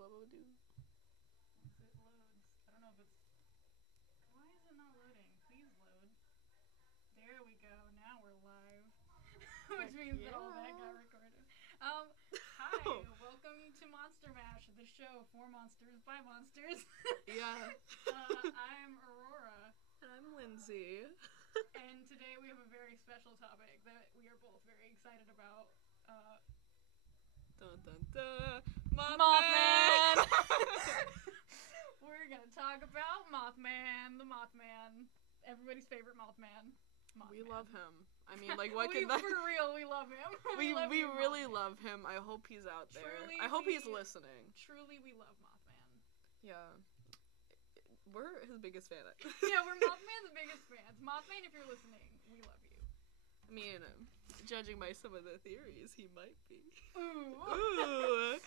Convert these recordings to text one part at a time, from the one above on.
upload. Once it loads. I don't know if it's... Why is it not loading? Please load. There we go. Now we're live. Which means that all that got recorded. Hi. Welcome to Monster Mash, the show for monsters by monsters. Yeah. I'm Aurora. And I'm Lindsay. And today we have a very special topic that we are both very excited about. Dun dun dun. Mothman! We're gonna talk about Mothman, the Mothman. Everybody's favorite Mothman. We love him. I mean, like, what can that... For real, we love him. We really love him. I hope he's out there. Truly, I hope he's listening. Truly, we love Mothman. Yeah. We're his biggest fan. Yeah, we're Mothman's biggest fans. Mothman, if you're listening, we love you. I mean, judging by some of the theories, he might be. Ooh. Ooh.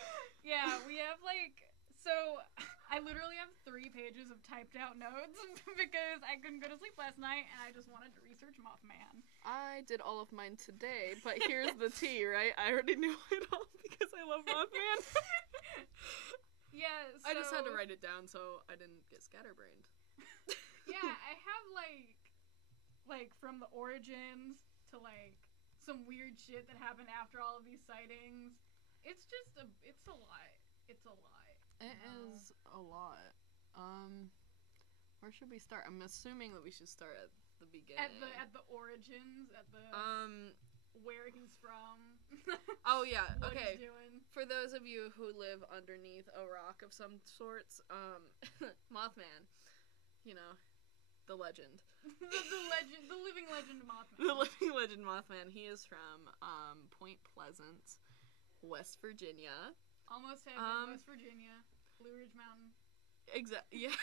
Yeah, we have, like... So, I literally have 3 pages of typed out notes because I couldn't go to sleep last night and I just wanted to research Mothman. I did all of mine today, but here's the tea, right? I already knew it all because I love Mothman. Yeah, so... I just had to write it down so I didn't get scatterbrained. Yeah, I have, like, from the origins to, like, some weird shit that happened after all of these sightings. It's just it's a lot. It's a lot. It is a lot. Where should we start? I'm assuming that we should start at the beginning. At the origins, at the where he's from. Oh yeah, what okay. He's doing. For those of you who live underneath a rock of some sorts, Mothman, you know, the legend. the living legend Mothman. The living legend Mothman. He is from Point Pleasant, West Virginia. Almost heaven, West Virginia. Blue Ridge Mountain. Yeah.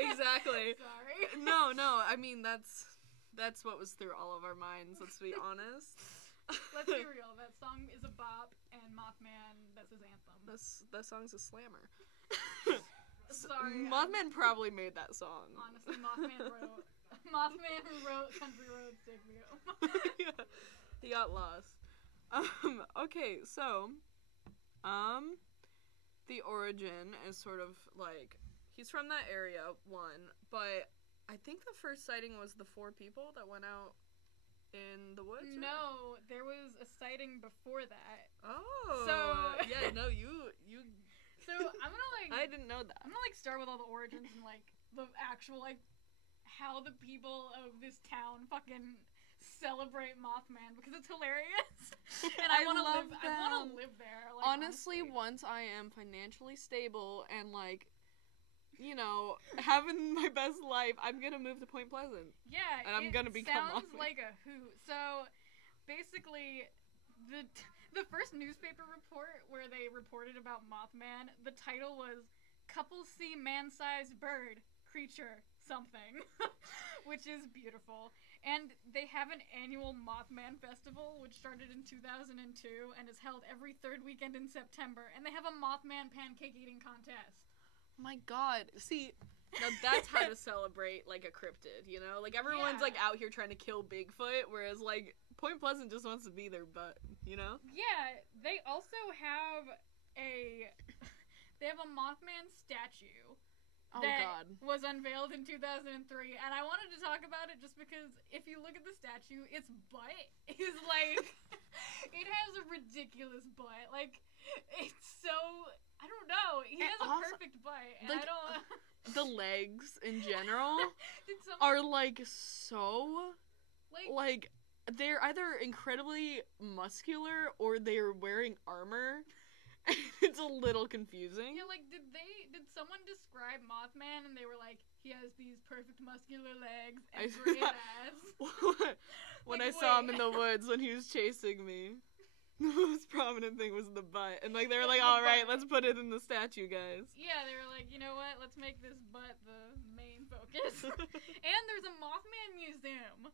Exactly. Sorry. No. I mean, that's what was through all of our minds. Let's be honest. Let's be real. That song is a bop, and Mothman, that's his anthem. That song's a slammer. Sorry. Mothman probably made that song. Honestly, Mothman who wrote Country Roads Take Me Home. Yeah. He got lost. Okay, so the origin is sort of like, he's from that area, one, but I think the first sighting was the 4 people that went out in the woods. No, there was a sighting before that. Oh. So yeah, no, you. So I'm gonna I didn't know that. I'm gonna start with all the origins and the actual how the people of this town fucking celebrate Mothman because it's hilarious. And I want to live there. Honestly, once I am financially stable and you know, having my best life, I'm gonna move to Point Pleasant. Yeah, and I'm gonna become sounds Mothman. like a hoot. So basically, the first newspaper report where they reported about Mothman, the title was "Couples See Man-Sized Bird Creature Something," which is beautiful. And they have an annual Mothman festival, which started in 2002 and is held every 3rd weekend in September. And they have a Mothman pancake eating contest. My God. See, now that's how to celebrate, a cryptid, you know? Everyone's, out here trying to kill Bigfoot, whereas, Point Pleasant just wants to be their butt, you know? Yeah, they also have they have a Mothman statue. That was unveiled in 2003, and I wanted to talk about it just because if you look at the statue, its butt is it has a ridiculous butt. It's so, I don't know, he has a perfect butt, and I don't... The legs, in general, are, so... they're either incredibly muscular or they're wearing armor. It's a little confusing. Yeah, did someone describe Mothman and they were like, he has these perfect muscular legs and great ass? When I saw him in the woods when he was chasing me, the most prominent thing was the butt. And they were alright, let's put it in the statue, guys. Yeah, they were like, you know what, let's make this butt the main focus. And there's a Mothman museum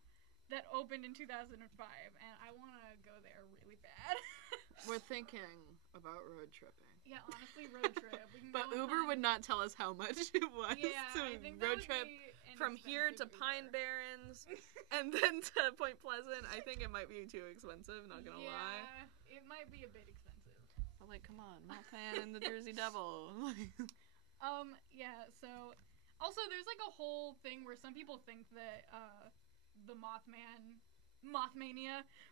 that opened in 2005, and I want to go there really bad. We're thinking about road tripping. Yeah, honestly, road trip. We can but Uber would not tell us how much it was to road trip from here to Pine Barrens and then to Point Pleasant. I think it might be too expensive, not gonna lie. Yeah, it might be a bit expensive. But, like, come on, Mothman and the Jersey Devil. Yeah, so... Also, there's, like, a whole thing where some people think that, the Mothmania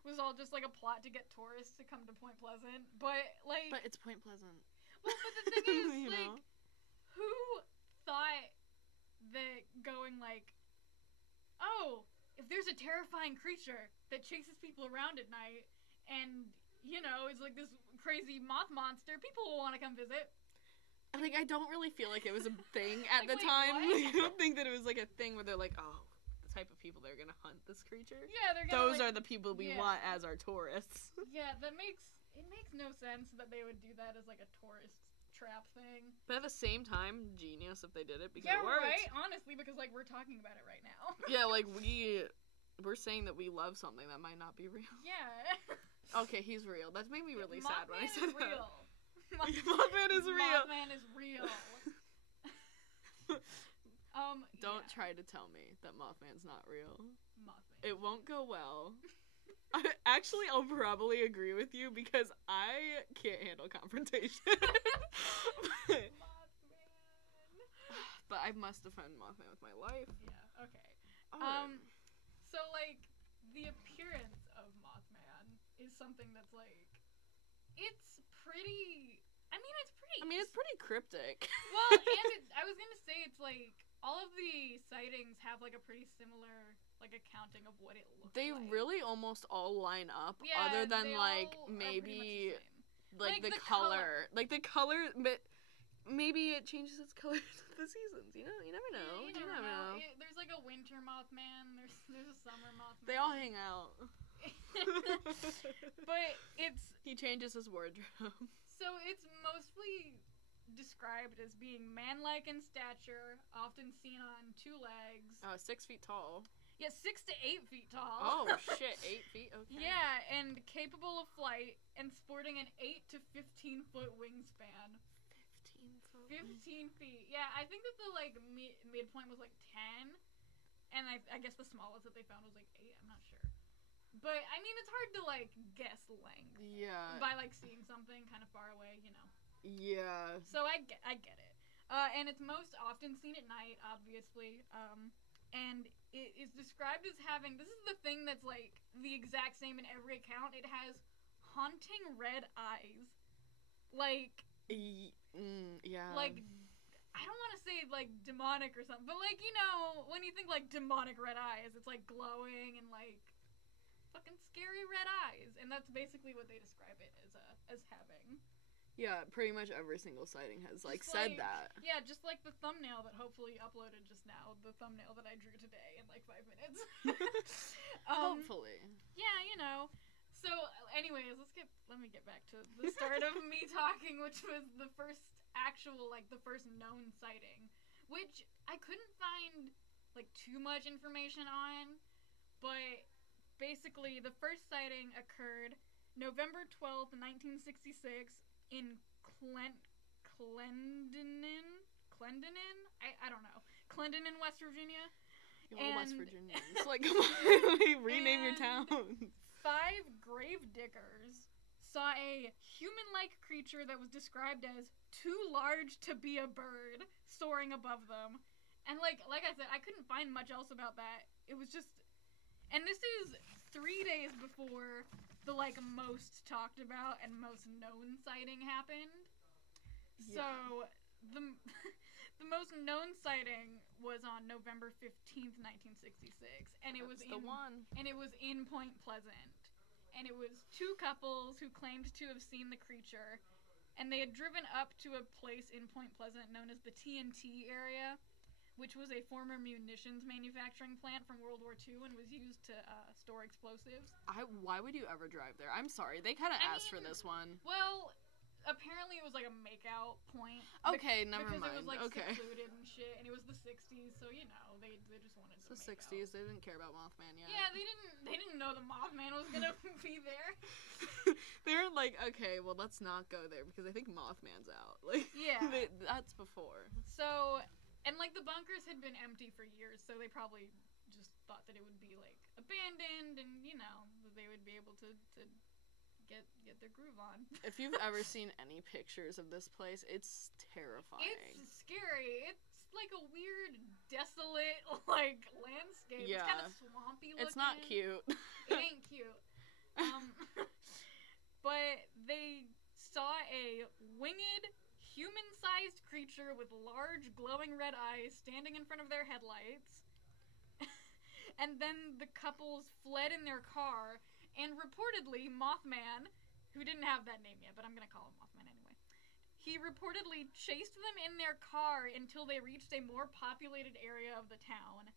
was all just, like, a plot to get tourists to come to Point Pleasant, but, like... But it's Point Pleasant. Well, but the thing is, like, know? Who thought that going, like, oh, if there's a terrifying creature that chases people around at night, and, you know, is, like, this crazy moth monster, people will want to come visit. Like, I don't really feel like it was a thing at the time. Like, I don't think that it was, like, a thing where they're like, oh, the type of people that are gonna hunt this creature. Yeah, they're gonna, those are the people we want as our tourists. Yeah, it makes no sense that they would do that as, like, a tourist trap thing. But at the same time, genius if they did it, because it worked. Yeah, right? Honestly, because, like, we're talking about it right now. Yeah, like, we're saying that we love something that might not be real. Yeah. Okay, he's real. That made me really sad when I said Mothman is real. Mothman is real. Mothman is real. Don't try to tell me that Mothman's not real. Mothman. It won't go well. Actually, I'll probably agree with you because I can't handle confrontation. Mothman. But I must defend Mothman with my life. Yeah, okay. Right. So, like, the appearance of Mothman is something that's, like, it's pretty... it's pretty cryptic. Well, and I was gonna say, it's, like, all of the sightings have, like, a pretty similar... like, accounting of what it looks like. They really almost all line up, yeah, other than, like, maybe, like, the color. Like, the color, but maybe it changes its color with the seasons, you know? You never know. Yeah, you never know. There's, like, a winter Mothman, there's a summer Mothman. They all hang out. But it's... He changes his wardrobe. So it's mostly described as being man-like in stature, often seen on 2 legs. 6 feet tall. Yeah, 6 to 8 feet tall. Oh, shit, 8 feet? Okay. Yeah, and capable of flight, and sporting an 8 to 15 foot wingspan. 15 feet. Yeah, I think that the, like, midpoint was, like, 10, and I guess the smallest that they found was, like, 8, I'm not sure. But, I mean, it's hard to, like, guess length. Yeah. By, like, seeing something kind of far away, you know. Yeah. So I get it. And it's most often seen at night, obviously. And it is described as having, this is the thing that's, like, the exact same in every account. It has haunting red eyes. Like... yeah. Like, I don't want to say, like, demonic or something, but, like, you know, when you think, like, demonic red eyes, it's, like, glowing and, like, fucking scary red eyes. And that's basically what they describe it as having. Yeah, pretty much every single sighting has, like, said that. Yeah, just like the thumbnail that hopefully uploaded just now. The thumbnail that I drew today in, like, 5 minutes. Hopefully. Yeah, you know. So, anyways, let me get back to the start of me talking, which was the first actual, like, the first known sighting. Which I couldn't find, like, too much information on. But, basically, the first sighting occurred November 12th, 1966, in Clendenin? I don't know. Clendenin, West Virginia. West Virginians. Like, come on, rename your town. 5 grave diggers saw a human-like creature that was described as too large to be a bird soaring above them. And like I said, I couldn't find much else about that. It was just... And this is 3 days before the, like, most talked about and most known sighting happened. Yeah. So, the most known sighting was on November 15th, 1966. And it was in Point Pleasant. And it was 2 couples who claimed to have seen the creature. And they had driven up to a place in Point Pleasant known as the TNT area, which was a former munitions manufacturing plant from World War II and was used to store explosives. Why would you ever drive there? I'm sorry. They kind of asked for this one. Well, apparently it was like a make-out point. Okay, never mind. Because it was like secluded and shit, and it was the 60s, so you know, they just wanted to make 60s, out. They didn't care about Mothman yet. Yeah, they didn't know the Mothman was gonna be there. They were like, okay, well, let's not go there because I think Mothman's out. Like, yeah. That's before. So, and like the bunkers had been empty for years, so they probably just thought that it would be like abandoned and, you know, they would be able to get their groove on. If you've ever seen any pictures of this place, it's terrifying. It's scary. It's like a weird, desolate, like, landscape. Yeah. It's kind of swampy looking. It's not cute. It ain't cute. But they saw a winged, human-sized creature with large, glowing red eyes standing in front of their headlights. And then the couples fled in their car, and reportedly, Mothman, who didn't have that name yet, but I'm gonna call him Mothman anyway, he reportedly chased them in their car until they reached a more populated area of the town.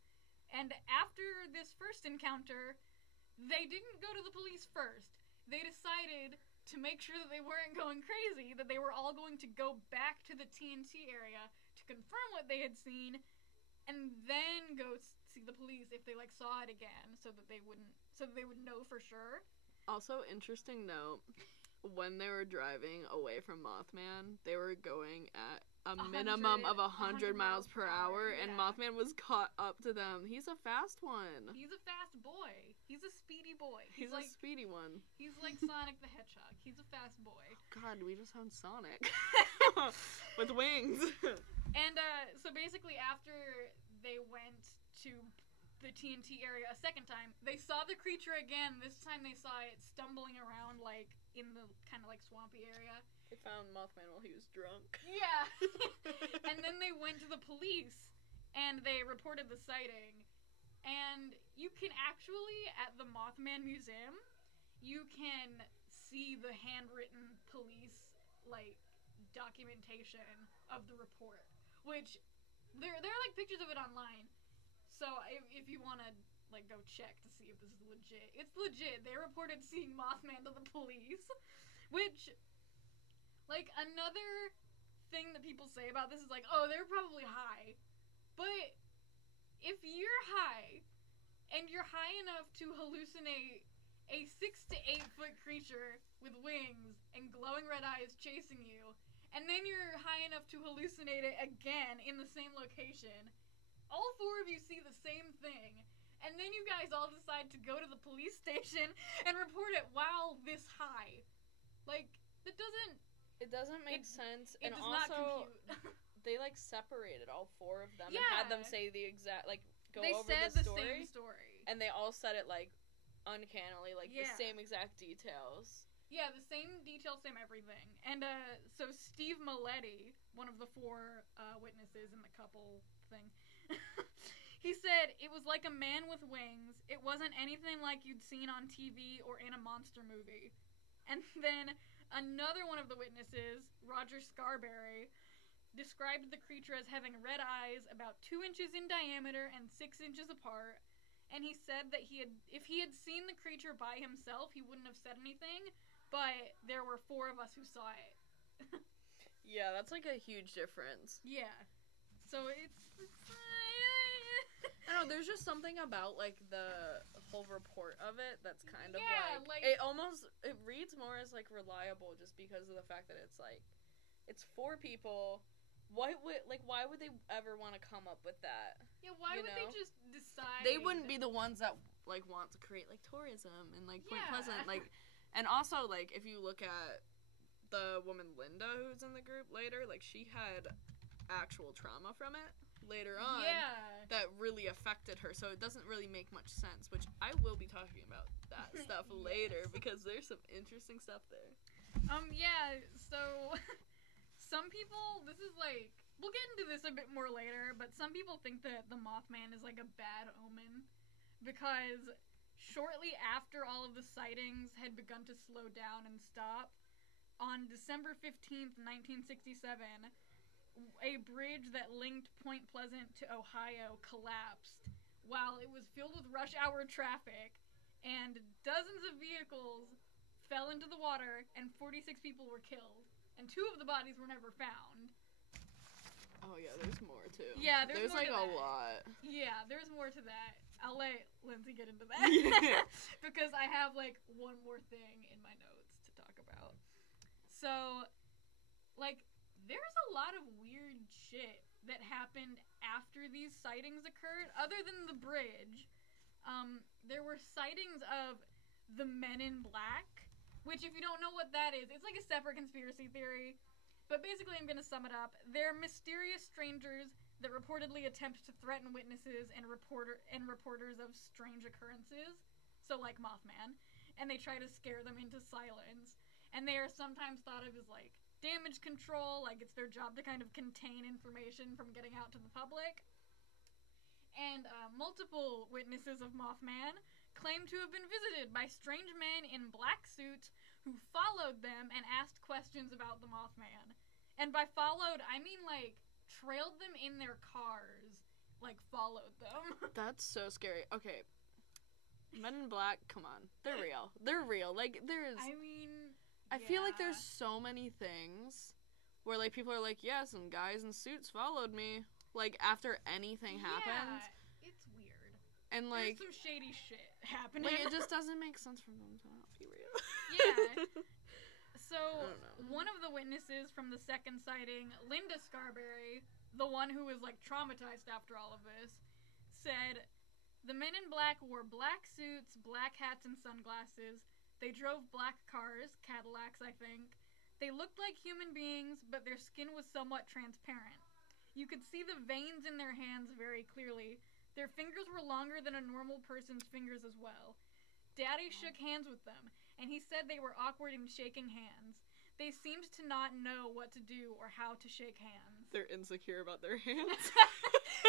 And after this first encounter, they didn't go to the police first. They decided to make sure that they weren't going crazy, that they were all going to go back to the TNT area to confirm what they had seen, and then go see the police if they, like, saw it again, so that they would know for sure. Also, interesting note, when they were driving away from Mothman, they were going at a minimum of 100 miles per hour, and yeah. Mothman was caught up to them. He's a fast one. He's a fast boy. He's a speedy boy. He's like, a speedy one. He's like Sonic the Hedgehog. He's a fast boy. God, we just found Sonic. With wings. And, so basically after they went to the TNT area a second time, they saw the creature again. This time they saw it stumbling around, like, in the kind of, like, swampy area. They found Mothman while he was drunk. Yeah. And then they went to the police, and they reported the sighting. And you can actually, at the Mothman Museum, you can see the handwritten police, like, documentation of the report. Which, there are, like, pictures of it online. So, if you want to, like, go check to see if this is legit. It's legit. They reported seeing Mothman to the police. Which, like, another thing that people say about this is, like, oh, they're probably high. But if you're high, and you're high enough to hallucinate a 6 to 8 foot creature with wings and glowing red eyes chasing you, and then you're high enough to hallucinate it again in the same location, all 4 of you see the same thing, and then you guys all decide to go to the police station and report it while this high. Like, that doesn't... It doesn't make sense. It and does also, not compute. They, like, separated all 4 of them and Yeah. had them say the exact, like, go they over said the same story. And they all said it, like, uncannily, like, Yeah. the same exact details. Yeah, the same details, same everything. And, so Steve Maletti, one of the 4 witnesses in the couple thing, he said, it was like a man with wings. It wasn't anything like you'd seen on TV or in a monster movie. And then another one of the witnesses, Roger Scarberry, described the creature as having red eyes about 2 inches in diameter and 6 inches apart. And he said that if he had seen the creature by himself, he wouldn't have said anything. But there were 4 of us who saw it. Yeah, that's, like, a huge difference. Yeah. So it's I don't know, there's just something about, like, the whole report of it that's kind of, like... it reads more as, like, reliable just because of the fact that it's, like, it's 4 people. Why would they ever want to come up with that? Yeah, why would they just decide... They wouldn't be the ones that, like, want to create, like, tourism and, like, Point Pleasant, like... And also, like, if you look at the woman Linda who's in the group later, like, she had actual trauma from it later on that really affected her, so it doesn't really make much sense, which I will be talking about that stuff later because there's some interesting stuff there. So some people, this is like, we'll get into this a bit more later, but some people think that the Mothman is like a bad omen because shortly after all of the sightings had begun to slow down and stop, on December 15th, 1967, a bridge that linked Point Pleasant to Ohio collapsed while it was filled with rush hour traffic, and dozens of vehicles fell into the water, and 46 people were killed, and 2 of the bodies were never found. Oh yeah, there's more too. Yeah, there's more like to a that. lot. Yeah, there's more to that. I'll let Lindsay get into that. Yeah. Because I have, like, one more thing in my notes to talk about. So, like, there's a lot of weird shit that happened after these sightings occurred, other than the bridge. There were sightings of the Men in Black, Which, if you don't know what that is, it's like a separate conspiracy theory. But basically, I'm going to sum it up. They're mysterious strangers that reportedly attempt to threaten witnesses and reporters of strange occurrences. So, like Mothman. And they try to scare them into silence. And they are sometimes thought of as, like, damage control. Like, it's their job to kind of contain information from getting out to the public. And multiple witnesses of Mothman claim to have been visited by strange men in black suits who followed them and asked questions about the Mothman. And by followed, I mean, like, trailed them in their cars. Like, followed them. That's so scary. Okay. Men in Black, come on. They're real. They're real. Like, there's... I mean, I feel like there's so many things where, like, people are like, yes, and guys in suits followed me. Like, after anything happened. Yeah, it's weird. And, like... There's some shady shit happening. Like, it just doesn't make sense for them to not be real. Yeah. So, one of the witnesses from the second sighting, Linda Scarberry, the one who was, like, traumatized after all of this, said, "The men in black wore black suits, black hats, and sunglasses. They drove black cars, Cadillacs, I think. They looked like human beings, but their skin was somewhat transparent. You could see the veins in their hands very clearly. Their fingers were longer than a normal person's fingers as well. Daddy shook hands with them, and he said they were awkward in shaking hands. They seemed to not know what to do or how to shake hands." They're insecure about their hands.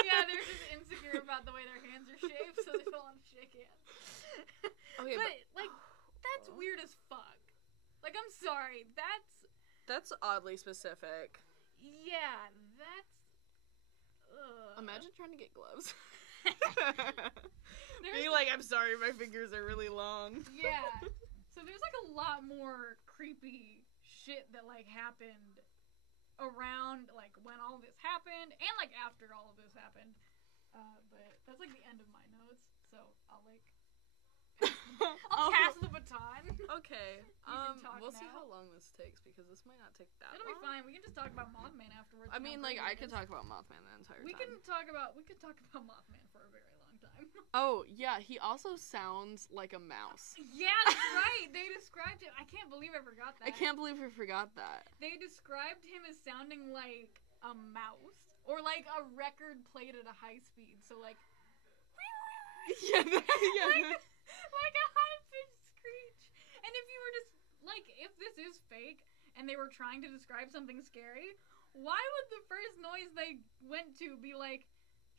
Yeah, they're just insecure about the way their hands are shaped, so they don't want to shake hands. Okay, but, like, that's weird as fuck. Like, I'm sorry, That's oddly specific. Yeah, that's... Imagine trying to get gloves. Being like, I'm sorry, my fingers are really long. Yeah. So there's, like, a lot more creepy shit that, like, happened around, like, when all this happened, and, like, after all of this happened. But that's, like, the end of my notes, so I'll, like... I'll pass the baton. Okay. We'll see how long this takes, because this might not take that long. It'll be fine. We can just talk about Mothman afterwards. I mean, like, I could talk about Mothman the entire time. We could talk about Mothman for a very long time. Oh, yeah, he also sounds like a mouse. Yeah, that's right. They described him. I can't believe I forgot that. I can't believe we forgot that. They described him as sounding like a mouse. Or like a record played at a high speed. So, like... Yeah, yeah. Like a high-pitched screech. And if you were just, like, if this is fake, and they were trying to describe something scary, why would the first noise they went to be like,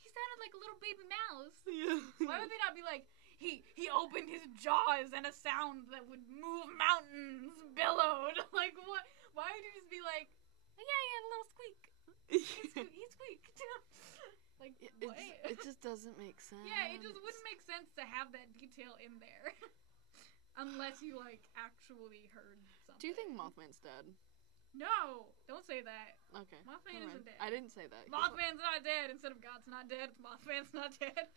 he sounded like a little baby mouse? Yeah. Why would they not be like, he opened his jaws and a sound that would move mountains billowed? Like, what? Why would you just be like, oh, yeah, he had a little squeak. He squeaked. Like, what? It just doesn't make sense. Yeah, it just wouldn't make sense to have that detail in there. Unless you, like, actually heard something. Do you think Mothman's dead? No! Don't say that. Okay. Mothman isn't dead. I didn't say that. Mothman's not dead. Instead of God's not dead, it's Mothman's not dead.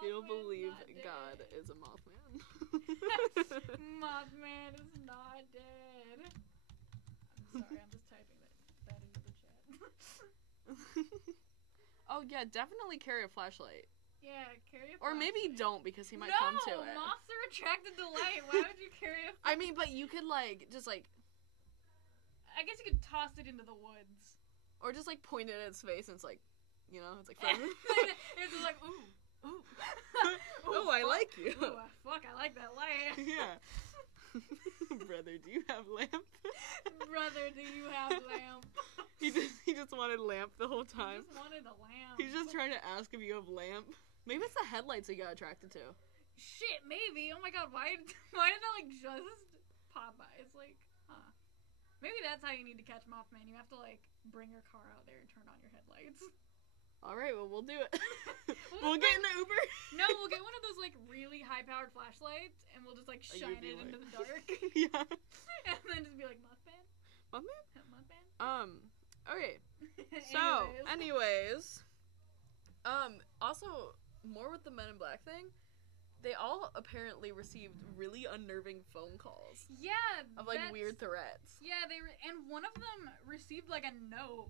You'll believe God is a Mothman. Mothman is not dead. I'm sorry, I'm just typing that into the chat. Oh, yeah, definitely carry a flashlight. Yeah, carry a flashlight. Or maybe don't, because he might come to it. No! Moths are attracted to light. Why would you carry a flashlight? I mean, but you could, like, just, like... I guess you could toss it into the woods. Or just, like, point it at its face, and it's like, you know, it's like... It's just like, ooh. Ooh. Ooh, I like you. Ooh, fuck, I like that light. Yeah. Brother, do you have lamp? Brother, do you have lamp? He just wanted lamp the whole time. He just wanted a lamp. He's just trying to ask if you have lamp. Maybe it's the headlights he got attracted to. Shit, maybe. Oh my god, why did that, like, just pop by? It's like, huh. Maybe that's how you need to catch Mothman. You have to, like, bring your car out there and turn on your headlights. Alright, well, we'll do it. We'll get in the Uber. No, we'll get one of those, like, really high-powered flashlights, and we'll just, like, shine it into the dark. Yeah. And then just be like, Mothman? Mothman? Mothman? Okay. So, anyways, also, more with the Men in Black thing, they all apparently received really unnerving phone calls. Yeah. Of, like, weird threats. Yeah, and one of them received, like, a note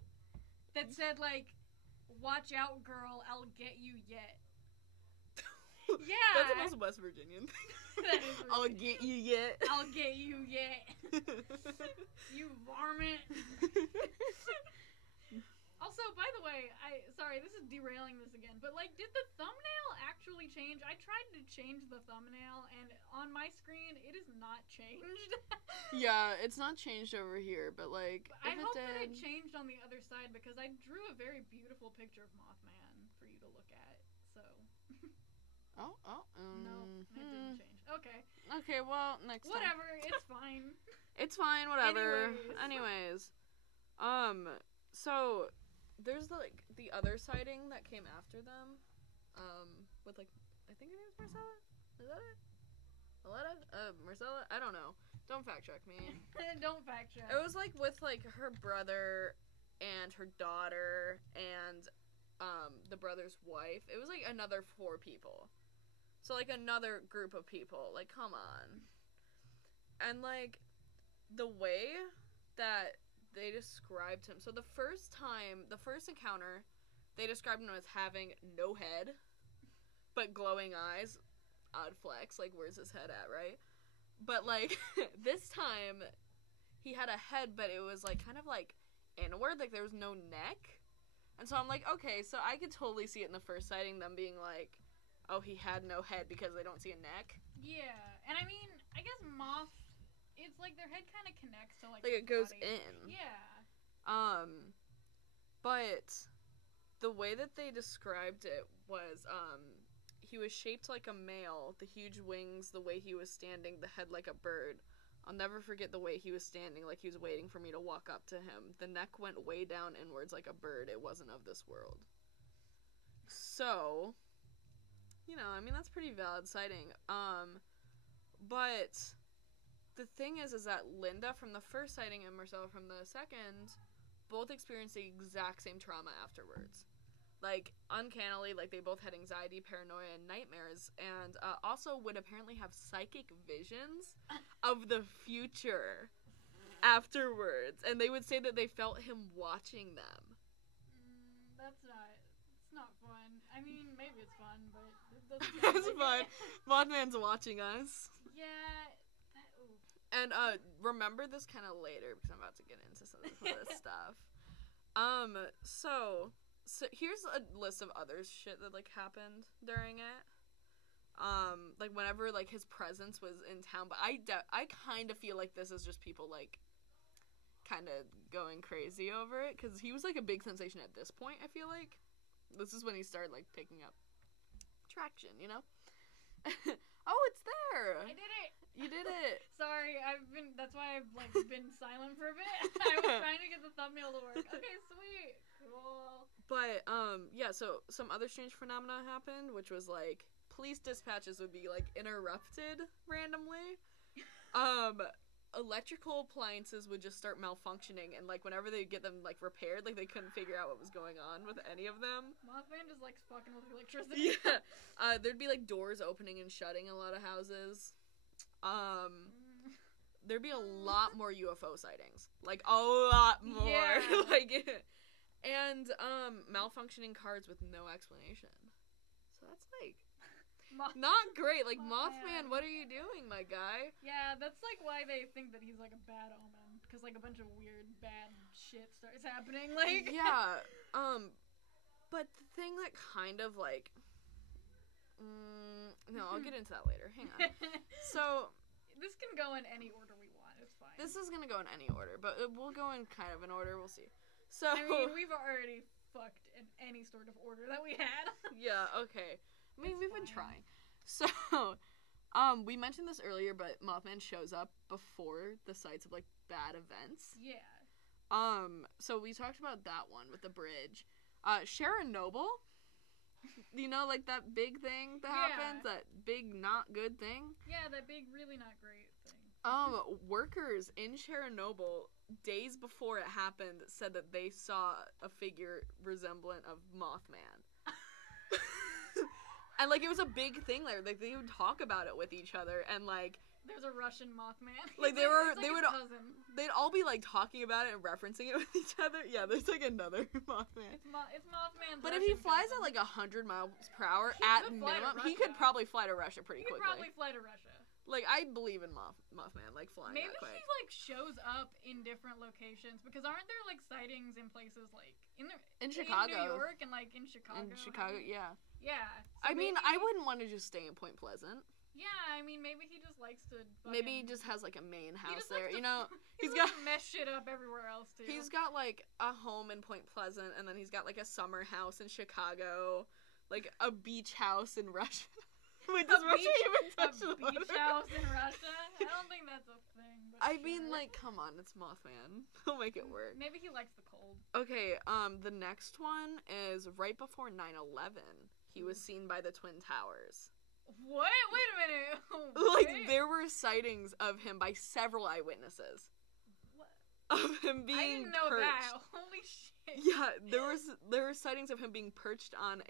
that said, like, watch out, girl, I'll get you yet. Yeah. That's the most West Virginian thing. That is really I'll get you yet. I'll get you yet. You varmint. Also, by the way, sorry, this is derailing this again, but like, did the thumbnail actually change? I tried to change the thumbnail, and on my screen, it is not changed. Yeah, it's not changed over here, but like, But I hope that it changed on the other side, because I drew a very beautiful picture of Mothman for you to look at, so. No, it didn't change. Okay. Okay, well, next time. Whatever, it's fine. It's fine, whatever. Anyways. So there's the other sighting that came after them, with like, I think her name's Marcella? Is that it? Aletta? Marcella? I don't know. Don't fact check me. Don't fact check. It was like with like her brother and her daughter and the brother's wife. It was like another 4 people. So like another group of people. Like, come on. And like the way that they described him. So the first encounter, they described him as having no head, but glowing eyes. Odd flex. Like, where's his head at, right? But like this time, he had a head, but it was like kind of like inward. Like there was no neck. And so I'm like, okay, so I could totally see it in the first sighting, them being like, oh, he had no head because they don't see a neck. Yeah, and I mean, I guess moth, it's like their head kind of connects to like it goes body. in. Yeah. But the way that they described it was, he was shaped like a male, the huge wings, the way he was standing, the head like a bird. I'll never forget the way he was standing, like he was waiting for me to walk up to him. The neck went way down inwards like a bird. It wasn't of this world. So, you know, I mean, that's pretty valid sighting. But the thing is that Linda from the first sighting and Marcella from the second both experienced the exact same trauma afterwards. Like, uncannily, like, they both had anxiety, paranoia, and nightmares, and also would apparently have psychic visions of the future afterwards, and they would say that they felt him watching them. It's not fun. I mean, maybe it's fun, but it doesn't It's fun. Mothman's watching us. Yeah. And, remember this kind of later, because I'm about to get into some of this stuff. So here's a list of other shit that, like, happened during it. Like, whenever, like, his presence was in town. But I kind of feel like this is just people, like, kind of going crazy over it. Because he was, like, a big sensation at this point, I feel like. This is when he started, like, picking up traction, you know? Oh, it's there! I did it! You did it! Sorry, that's why I've, like, been silent for a bit. I was trying to get the thumbnail to work. Okay, sweet. Cool. But, yeah, so some other strange phenomena happened, which was, like, police dispatches would be, like, interrupted randomly. Electrical appliances would just start malfunctioning, and, like, whenever they get them, like, repaired, like, they couldn't figure out what was going on with any of them. Mothman just likes fucking with electricity. Yeah. There'd be, like, doors opening and shutting in a lot of houses. There'd be a lot more UFO sightings. Like, a lot more. Yeah. Like, and, malfunctioning cars with no explanation. So that's, like, not great. Like, Mothman, what are you doing, my guy? Yeah, that's, like, why they think that he's, like, a bad omen. Because, like, a bunch of weird, bad shit starts happening. Like, yeah. But the thing that kind of, like, no, I'll get into that later. Hang on. So, this can go in any order we want. It's fine. This is gonna go in any order, but we'll go in kind of an order. We'll see. So, I mean, we've already fucked in any sort of order that we had. Yeah, okay. I mean, we've been trying. So, we mentioned this earlier, but Mothman shows up before the sites of, like, bad events. Yeah. So we talked about that one with the bridge. Sharon Noble, you know, like, that big thing that happens, that big not good thing? Yeah, that big really not great thing. Workers in Chernobyl, days before it happened, said that they saw a figure resemblant of Mothman. And, like, it was a big thing there. Like, they would talk about it with each other, and, like, There's a Russian Mothman. Like, cousin. they'd all be, like, talking about it and referencing it with each other. Yeah, there's, like, another Mothman. It's Mothman's But Russian if he flies cousin. at, like, 100 miles per hour He at could fly to minimum, he Russia. could probably fly to Russia pretty He could quickly. probably fly to Russia. Like, I believe in Mothman, like, flying Maybe that quick. he, like, shows up in different locations, because aren't there, like, sightings in places, like, in Chicago. in New York and, like, in Chicago? In Chicago, yeah. Yeah. I So mean, I wouldn't want to just stay in Point Pleasant. Yeah, I mean, maybe he just likes to Maybe he just has, like, a main house there, likes you know? He's got to mess shit up everywhere else, too. He's got, like, a home in Point Pleasant, and then he's got, like, a summer house in Chicago, like, a beach house in Russia. Wait, does Russia even touch the water? A beach house in Russia? I don't think that's a thing. But I mean, like, come on, it's Mothman. He'll make it work. Maybe he likes the cold. Okay, the next one is right before 9/11. He was seen by the Twin Towers. What? Wait a minute. Like, there were sightings of him by several eyewitnesses. What? Of him being I didn't know perched. that. Holy shit. Yeah, there were sightings of him being perched on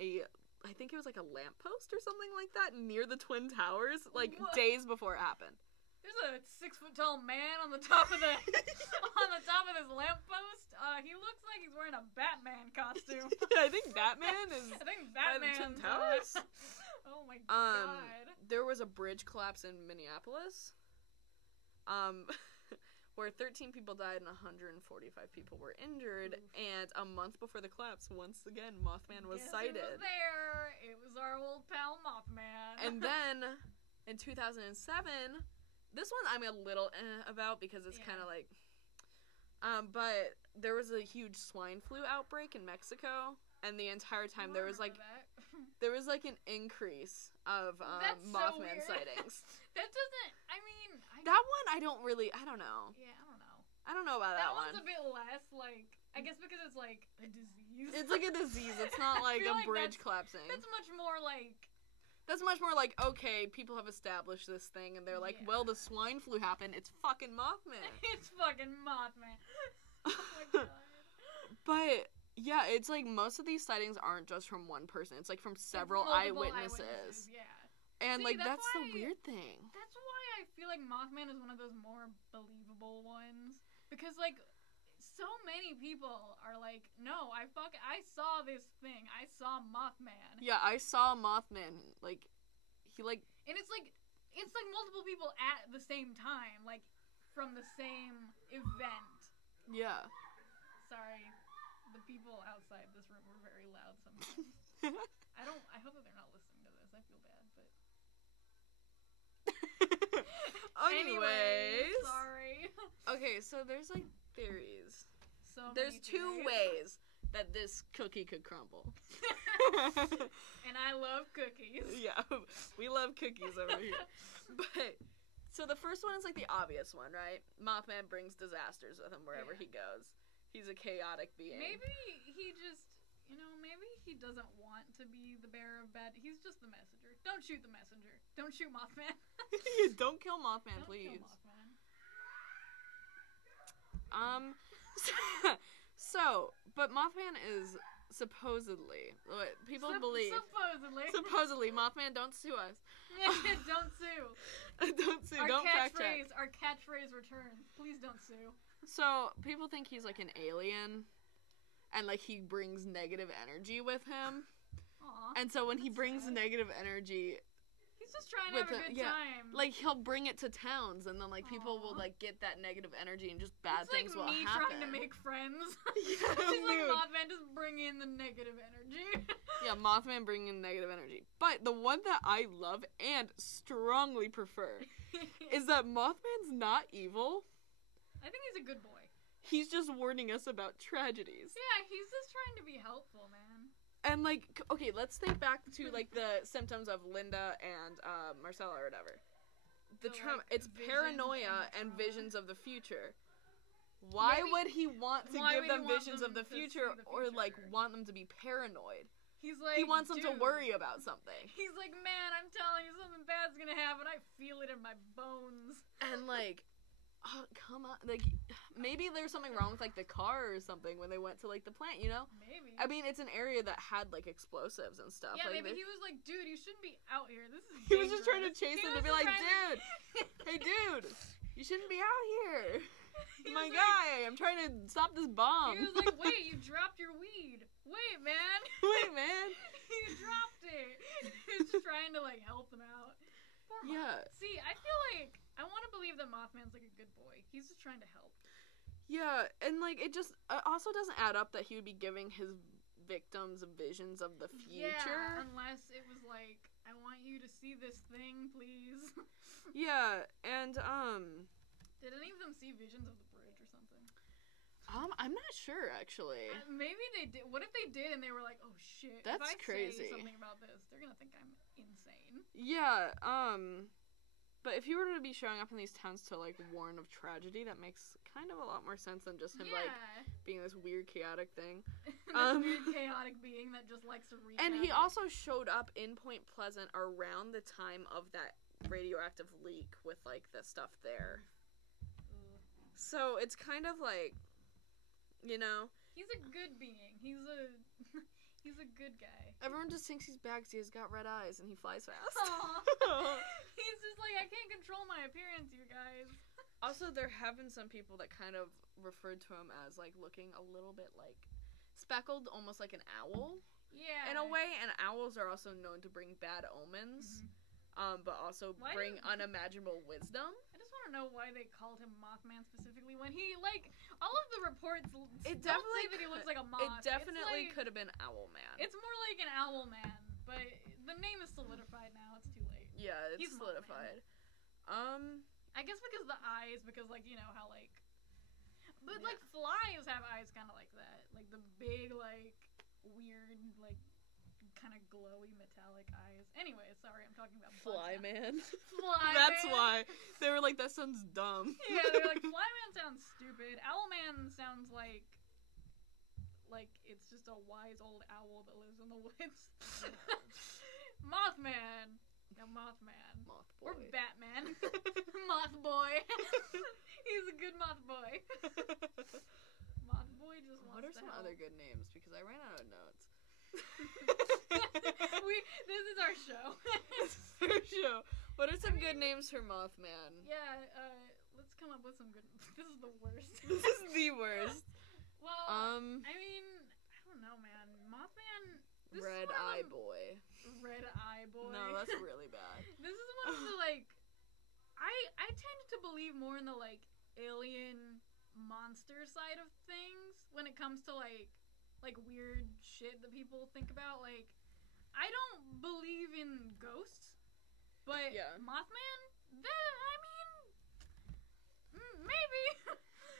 I think it was like a lamppost or something like that near the Twin Towers, like, what? days before it happened. There's a 6-foot-tall man on the top of the on the top of this lamppost. He looks like he's wearing a Batman costume. I think Batman is. I think by the Batman. Twin Towers. Oh my god. There was a bridge collapse in Minneapolis. Where 13 people died and 145 people were injured. Oof. And a month before the collapse, once again, Mothman was sighted. It was there. It was our old pal Mothman. And then, in 2007, this one I'm a little about because it's kind of like... but there was a huge swine flu outbreak in Mexico. And the entire time there was, like... There was, like, an increase of Mothman sightings. That doesn't... I mean... That one, I don't know. Yeah, I don't know. I don't know about that one. That one's a bit less, like... I guess because it's, like, a disease. It's like a disease. It's not, like, a bridge collapsing. That's much more, like... That's much more like, okay, people have established this thing, and they're like, well, the swine flu happened. It's fucking Mothman. It's fucking Mothman. Oh, my God. But... yeah, it's like most of these sightings aren't just from one person. It's like from several eyewitnesses. Yeah. And See, like that's the weird thing. That's why I feel like Mothman is one of those more believable ones, because like so many people are like, no, I saw this thing. I saw Mothman. Yeah, I saw Mothman. Like he like and it's like multiple people at the same time, like from the same event. Yeah. Sorry. The people outside this room were very loud sometimes. I hope that they're not listening to this. I feel bad, but... Anyways. Sorry. Okay, so there's, like, theories. There's two ways that this cookie could crumble. And I love cookies. Yeah, we love cookies over here. But, so the first one is, like, the obvious one, right? Mothman brings disasters with him wherever he goes. He's a chaotic being. Maybe he just, maybe he doesn't want to be the bearer of bad. He's just the messenger. Don't shoot the messenger. Don't shoot Mothman. Don't kill Mothman, please. Don't kill Mothman. But Mothman is supposedly, what people believe. Supposedly, Mothman, don't sue us. Don't sue. Don't sue. Don't fact check. Our catchphrase returns. Please don't sue. So, people think he's, like, an alien, and, like, he brings negative energy with him. Aww, and so when he brings negative energy... He's just trying to have a good time. Like, he'll bring it to towns, and then, like, people will, like, get that negative energy, and just bad things will happen. It's like me trying to make friends. Yeah, She's like, Mothman, just bring in the negative energy. Yeah, Mothman bringing in negative energy. But the one that I love and strongly prefer is that Mothman's not evil. I think he's a good boy. He's just warning us about tragedies. Yeah, he's just trying to be helpful, man. And, like, okay, let's think back to, like, the symptoms of Linda and Marcella or whatever. It's paranoia and visions of the future. Why would he want to give them visions of the future or, like, want them to be paranoid? He's like, he wants them to worry about something. He's like, man, I'm telling you, something bad's gonna happen. I feel it in my bones. And, like... come on. Like, maybe there's something wrong with, like, the car or something when they went to, like, the plant, you know? Maybe. I mean, it's an area that had, like, explosives and stuff. Yeah, like, maybe he was like, dude, you shouldn't be out here. This is He was just trying to chase him to be like, dude, to... hey, dude, you shouldn't be out here. My like, guy, I'm trying to stop this bomb. He was like, wait, you dropped your weed. Wait, man. Wait, man. You dropped it. He's just trying to, like, help them out. Poor Yeah. See, I feel like I want to believe that Mothman's like a good boy. He's just trying to help. Yeah, and like it just also doesn't add up that he would be giving his victims visions of the future. Yeah, unless it was like, I want you to see this thing, please. Yeah, and Did any of them see visions of the bridge or something? I'm not sure actually. Maybe they did. What if they did and they were like, oh shit, That's if I crazy. say something about this, they're gonna think I'm insane. Yeah, but if he were to be showing up in these towns to like warn of tragedy, that makes kind of a lot more sense than just him like being this weird chaotic thing. This weird chaotic being that just likes to wreak And he havoc. also showed up in Point Pleasant around the time of that radioactive leak with like the stuff there. So it's kind of like, you know, he's a good being. He's a good guy. Everyone just thinks he's bad because he's got red eyes and he flies fast. He's just like, I can't control my appearance, you guys. Also, there have been some people that kind of referred to him as like looking a little bit like speckled, almost like an owl. Yeah. In a way, and owls are also known to bring bad omens, but also bring unimaginable wisdom. I just want to know why they called him Mothman specifically when he, like, all of the reports don't say that he looks like a moth. It definitely could have been Owl Man. It's more like an Owl Man, but the name is solidified now. It's too late. Yeah, it's solidified. I guess because the eyes, because, like, you know how, like, but, like, flies have eyes kind of like that. Like, the big, like, weird, like, kind of glowy metallic eyes. Anyway, sorry, I'm talking about Flyman. Flyman. That's why they were like, that sounds dumb. Yeah, they're like, Flyman sounds stupid. Owlman sounds like it's just a wise old owl that lives in the woods. Mothman. Yeah, Mothman. Moth boy. Or Batman. Moth boy. He's a good moth boy. Moth boy just wants to What are some help. other good names? Because I ran out of notes. This is our show. Our show. What are some good names for Mothman? Yeah, let's come up with some good. This is the worst. This is the worst. Well, I mean, I don't know, man. Mothman. Red Eye Boy. Red Eye Boy. No, that's really bad. This is one of the like. I tend to believe more in the like alien monster side of things when it comes to like weird shit that people think about. Like, I don't believe in ghosts, but Mothman, maybe.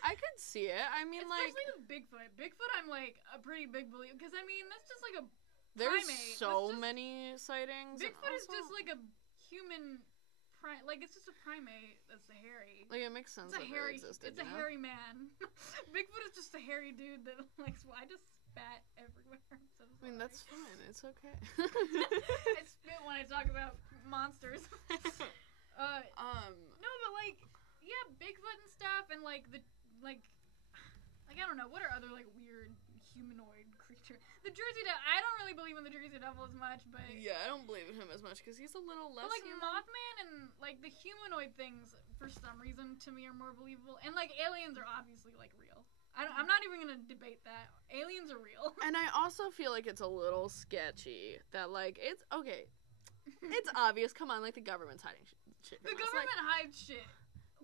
I could see it. I mean, especially with Bigfoot. Bigfoot, I'm like a pretty big believer because I mean that's just like a there's primate. So many sightings. Bigfoot is just like a human. Like, it's just a primate that's hairy. Like, it makes sense that it existed, It's a hairy man. Bigfoot is just a hairy dude that, like, I just spat everywhere. So I mean, that's fine. It's okay. I spit when I talk about monsters. No, but, like, yeah, Bigfoot and stuff, and, like, I don't know, what are other, like, weird humanoid creatures? The Jersey Devil, I don't really believe in the Jersey Devil as much, but... Yeah, I don't believe in him as much, because he's a little less but, like, human. Mothman and, like, the humanoid things, for some reason, to me, are more believable. And, like, aliens are obviously, like, real. I'm not even gonna debate that. Aliens are real. And I also feel like it's a little sketchy that, like, it's... Okay. It's obvious. Come on, like, the government's hiding shit from The us. government hides shit.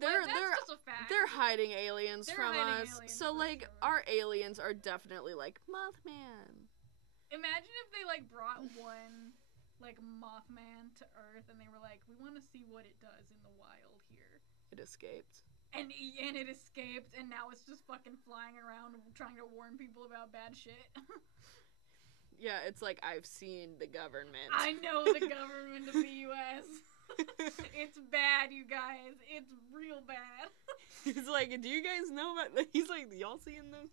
They're just a fact. They're hiding aliens from us. Aliens so like sure. our aliens are definitely like Mothman. Imagine if they like brought one like Mothman to Earth and they were like, we want to see what it does in the wild here. It escaped. And it escaped and now it's just fucking flying around trying to warn people about bad shit. Yeah, it's like I've seen the government. I know the government of the U.S. It's bad, you guys. It's real bad. He's like, do you guys know about... He's like, y'all seeing this?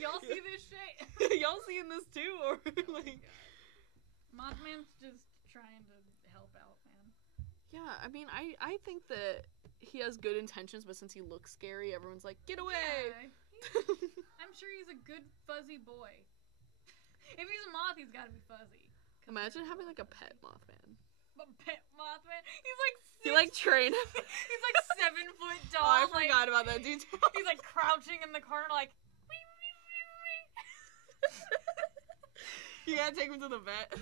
Y'all see this shit? Y'all seeing this too? Or like... Mothman's just trying to help out, man. Yeah, I mean, I think that he has good intentions, but since he looks scary, everyone's like, get away! Yeah, I'm sure he's a good fuzzy boy. If he's a moth, he's gotta be fuzzy. Imagine having, like, a pet Mothman. A pet Mothman? He's like 6 You, like, train him. He's like 7 foot tall. Oh, I forgot about that detail. He's like crouching in the corner like, wee, wee, wee, wee. You gotta take him to the vet.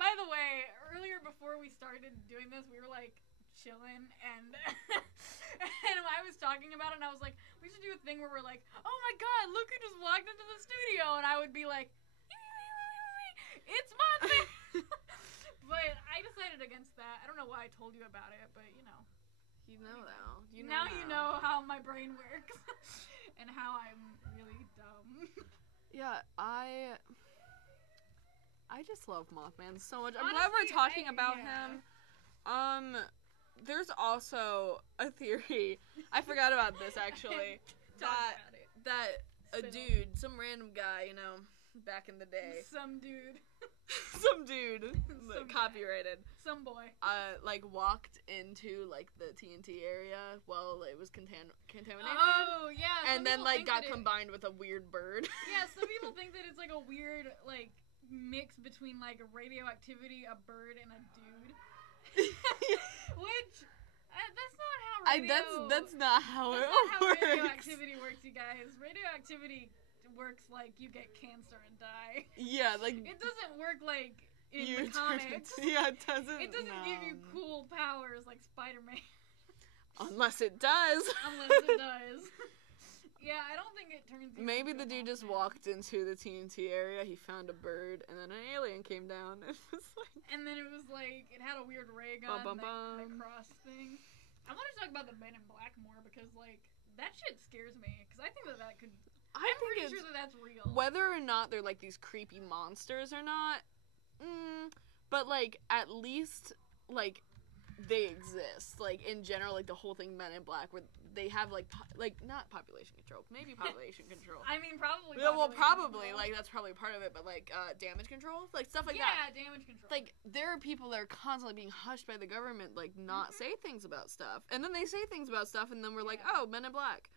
By the way, earlier before we started doing this, we were like chilling and and I was talking about it and I was like, we should do a thing where we're like, oh my god, look who just walked into the studio, and I would be like, it's Mothman. But I decided against that. I don't know why I told you about it, but you know. You know now. Now you know how my brain works and how I'm really dumb. Yeah, I just love Mothman so much. I'm glad we're talking about him. There's also a theory. I forgot about this actually. that a dude, some random guy, you know, back in the day. Some dude. Some dude. Some copyrighted. Some boy. Like walked into like the TNT area while it was contaminated. Oh yeah. And then like got combined with a weird bird. Yeah, some people think that it's like a weird like mix between like a radioactivity, a bird, and a dude. Which that's not how that's not how it how works. radioactivity works, you guys. Radioactivity works like you get cancer and die. Yeah, like it doesn't work like in the comics. Yeah, it doesn't. It doesn't give you cool powers like Spider-Man. Unless it does. Unless it does. Yeah, I don't think it turns. Maybe the dude just walked into the TNT area. He found a bird, and then an alien came down. And it was like. And then it was like it had a weird ray gun that cross thing. I want to talk about the Men in Black more because like that shit scares me because I think that could. I'm pretty sure that that's real. Whether or not they're like these creepy monsters or not, but like at least like they exist. Like in general, like the whole thing Men in Black where they have like not population control, maybe population control. I mean probably. Yeah, well, probably like that's probably part of it, but like damage control, like stuff like that. Yeah, damage control. Like there are people that are constantly being hushed by the government, like not say things about stuff, and then they say things about stuff, and then we're like, oh, Men in Black.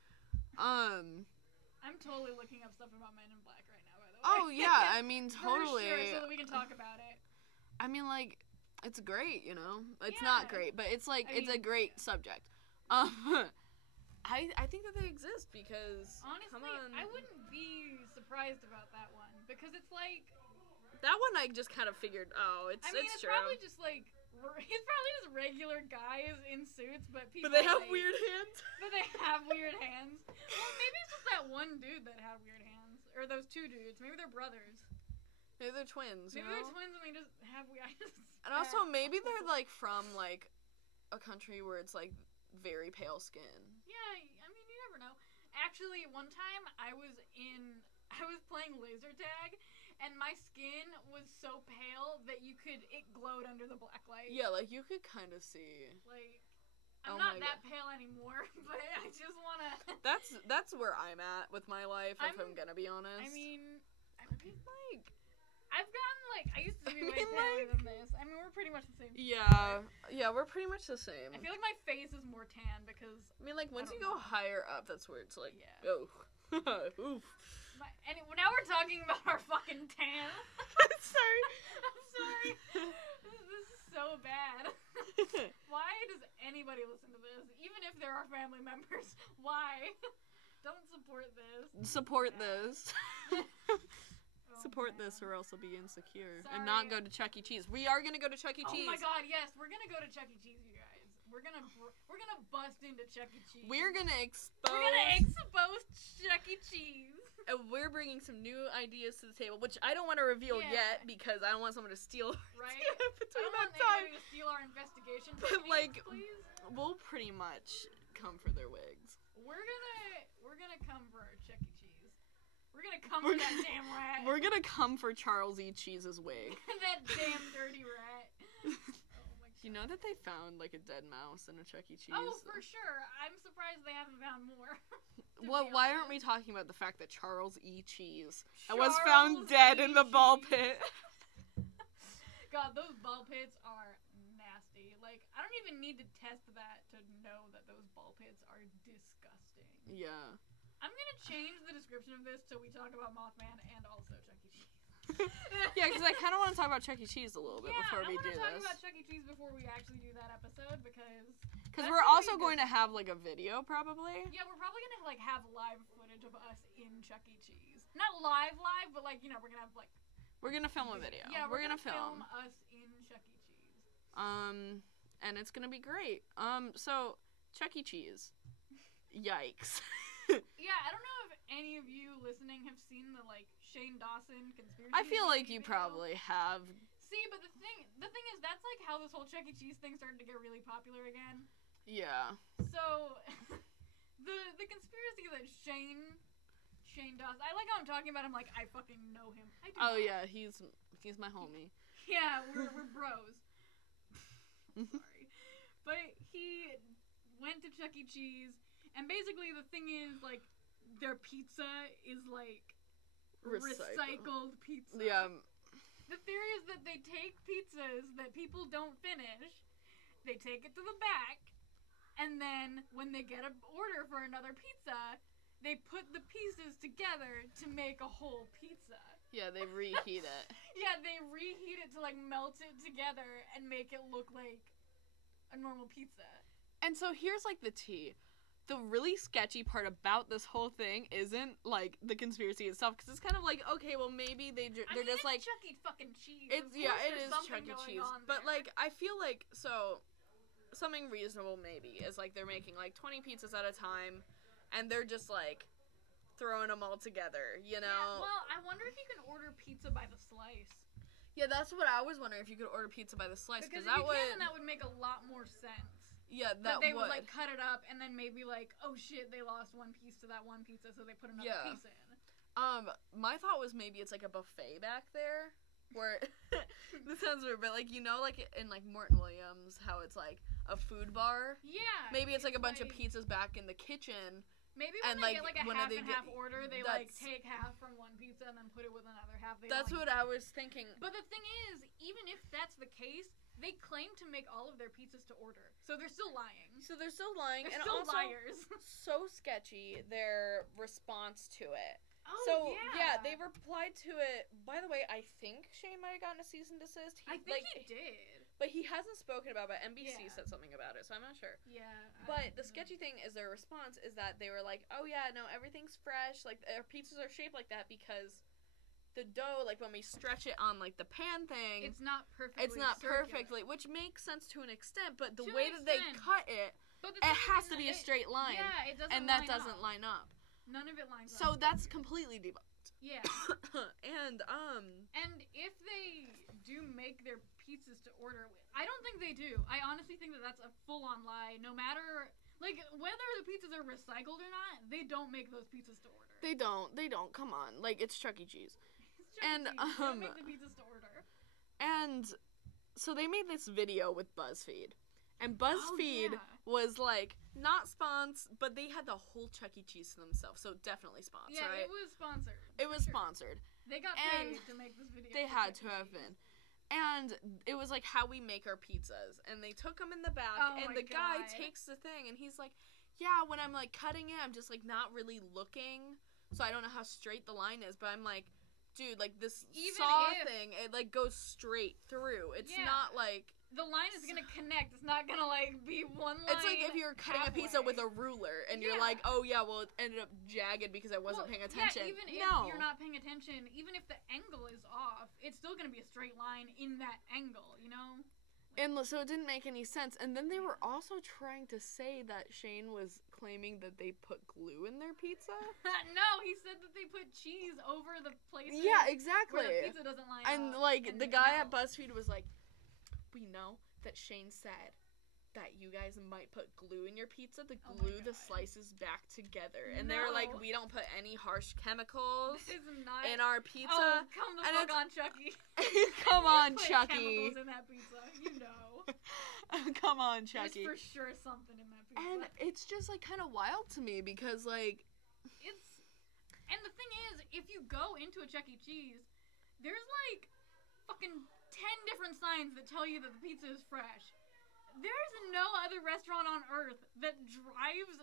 I'm totally looking up stuff about Men in Black right now, by the way. Oh yeah, I mean totally. For sure, so that we can talk about it. I mean, like, it's great, you know. It's not great, but it's like it's a great subject. I think that they exist because honestly, I wouldn't be surprised about that one because it's like that one I just kind of figured. Oh, it's true. Probably just like it's probably just regular guys in suits, but people. But they have weird hands. But they have weird hands. Well, maybe it's just that one dude that had weird hands, or those two dudes. Maybe they're brothers. Maybe they're twins. Maybe they're twins and they just have weird. And also maybe they're like from like a country where it's like very pale skin. Yeah, I mean you never know. Actually, one time I was playing laser tag. And my skin was so pale that it glowed under the black light. Yeah, like you could kind of see. Like, I'm not that pale anymore, but I just wanna. That's where I'm at with my life, if I'm gonna be honest. I mean, like, I've gotten like I used to be way paler than this. I mean, we're pretty much the same. Yeah, we're pretty much the same. I feel like my face is more tan because. I mean, like once you go higher up, that's where it's like, oh, oof. And now we're talking about our fucking tan. I'm sorry. This is so bad. Why does anybody listen to this? Even if they're our family members. Why? Don't support this. Support this. Support this or else I'll be insecure. And not go to Chuck E. Cheese. We are going to go to Chuck E. Cheese. Oh my god, yes. We're going to go to Chuck E. Cheese, you guys. We're gonna bust into Chuck E. Cheese. We're gonna expose Chuck E. Cheese. And we're bringing some new ideas to the table, which I don't want to reveal yet because I don't want someone to steal. Right. Between I don't want anybody to steal our investigation. But like, please. We'll pretty much come for their wigs. We're gonna come for our Chuck E. Cheese. We're gonna come for that damn rat. We're gonna come for Charles E. Cheese's wig. That damn dirty rat. You know that they found like a dead mouse in a Chuck E. Cheese? Oh, for sure. I'm surprised they haven't found more. Well, why aren't we talking about the fact that Charles E. Cheese was found dead in the ball pit? God, those ball pits are nasty. like, I don't even need to test that to know that those ball pits are disgusting. Yeah. I'm gonna change the description of this till we talk about Mothman and also Chuck E. Cheese. Yeah, because I kind of want to talk about Chuck E. Cheese a little bit before we do this. I want to talk about Chuck E. Cheese before we actually do that episode because we're also going to have like a video probably. Yeah, we're probably gonna like have live footage of us in Chuck E. Cheese. Not live, but like we're gonna have like. We're gonna film a video. Yeah, we're gonna film us in Chuck E. Cheese. And it's gonna be great. So Chuck E. Cheese. Yikes. Yeah, I don't know if any of you listening have seen the like Shane Dawson conspiracy. I feel like you video. Probably have. See, but the thing is, that's like how this whole Chuck E. Cheese thing started to get really popular again. Yeah. So, the conspiracy that Shane Dawson, I like how I'm talking about him like I fucking know him. I do not. Yeah, he's my homie. Yeah, we're bros. Sorry. But he went to Chuck E. Cheese, and basically the thing is, like, their pizza is, like, recycled pizza. Yeah. The theory is that they take pizzas that people don't finish, they take it to the back, and then when they get an order for another pizza, they put the pieces together to make a whole pizza. Yeah, they reheat it. Yeah, they reheat it to, like, melt it together and make it look like a normal pizza. And so here's, like, the tea. The really sketchy part about this whole thing isn't, like, the conspiracy itself, because it's kind of like, okay, well, maybe they're just, like... Chuck E. fucking Cheese. It is Chuck E. Cheese. But, like, I feel like, so, something reasonable, maybe, is, like, they're making, like, 20 pizzas at a time, and they're just, like, throwing them all together, you know? Yeah, well, I wonder if you can order pizza by the slice. Yeah, that's what I was wondering, if you could order pizza by the slice, because that would make a lot more sense. Yeah, that they would, like, cut it up, and then maybe, like, oh shit, they lost one piece to that one pizza, so they put another piece in. My thought was maybe it's, like, a buffet back there, where, this sounds weird, but, like, you know, like, in, like, Morton Williams, how it's, like, a food bar? Yeah. Maybe it's, like, a bunch of pizzas back in the kitchen. Maybe when they get, like, a half and half order, they, like, take half from one pizza and then put it with another half. That's what I was thinking. But the thing is, even if that's the case, they claim to make all of their pizzas to order. So they're still lying. They're still also liars. So sketchy, their response to it. Oh, so, yeah, they replied to it. By the way, I think Shane might have gotten a cease and desist. I think he did. But he hasn't spoken about it, but NBC said something about it, so I'm not sure. Yeah. But the sketchy thing is their response is that they were like, oh yeah, no, everything's fresh. Like, our pizzas are shaped like that because the dough, like, when we stretch it on, like, the pan thing... It's not perfectly perfectly, which makes sense to an extent, but the way that they cut it, it has to be a straight line. Yeah, it doesn't and that doesn't line up. None of it lines up. So that's completely debunked. Yeah. And if they do make their pizzas to order, I don't think they do. I honestly think that that's a full-on lie. No matter, like, whether the pizzas are recycled or not, they don't make those pizzas to order. They don't. Come on. Like, it's Chuck E. Cheese. They don't make the pizzas to order. And so they made this video with BuzzFeed. And BuzzFeed was, like, not sponsor, but they had the whole Chuck E. Cheese to themselves, so definitely sponsored, right? Yeah, it was sponsored. It was sponsored. They got paid to make this video. They had to have been. And it was, like, how we make our pizzas. And they took them in the back, and the guy takes the thing, and he's like, yeah, when I'm, like, cutting it, I'm just, like, not really looking, so I don't know how straight the line is, but I'm like, dude, like, this saw thing, it, like, goes straight through. It's not, like... The line is gonna connect. It's not gonna, like, be one line. It's like if you're cutting a pizza with a ruler, and you're like, oh, yeah, well, it ended up jagged because I wasn't paying attention. Yeah, even if you're not paying attention, even if the angle is off, it's still gonna be a straight line in that angle, you know? And so it didn't make any sense. And then they were also trying to say that Shane was claiming that they put glue in their pizza. No, he said that they put cheese over the places. Yeah, exactly. Where the pizza doesn't line up. And, like, the guy at BuzzFeed was like, we know that Shane said that you guys might put glue in your pizza to glue the slices back together. And they were like, we don't put any harsh chemicals in our pizza. Oh, come the fuck on, Chucky. Come on, Chucky. Chemicals in that pizza, you know. Come on, Chucky. There's for sure something in that pizza. And it's just, like, kind of wild to me because, like... And the thing is, if you go into a Chuck E. Cheese, there's, like, fucking 10 different signs that tell you that the pizza is fresh. there's no other restaurant on earth that drives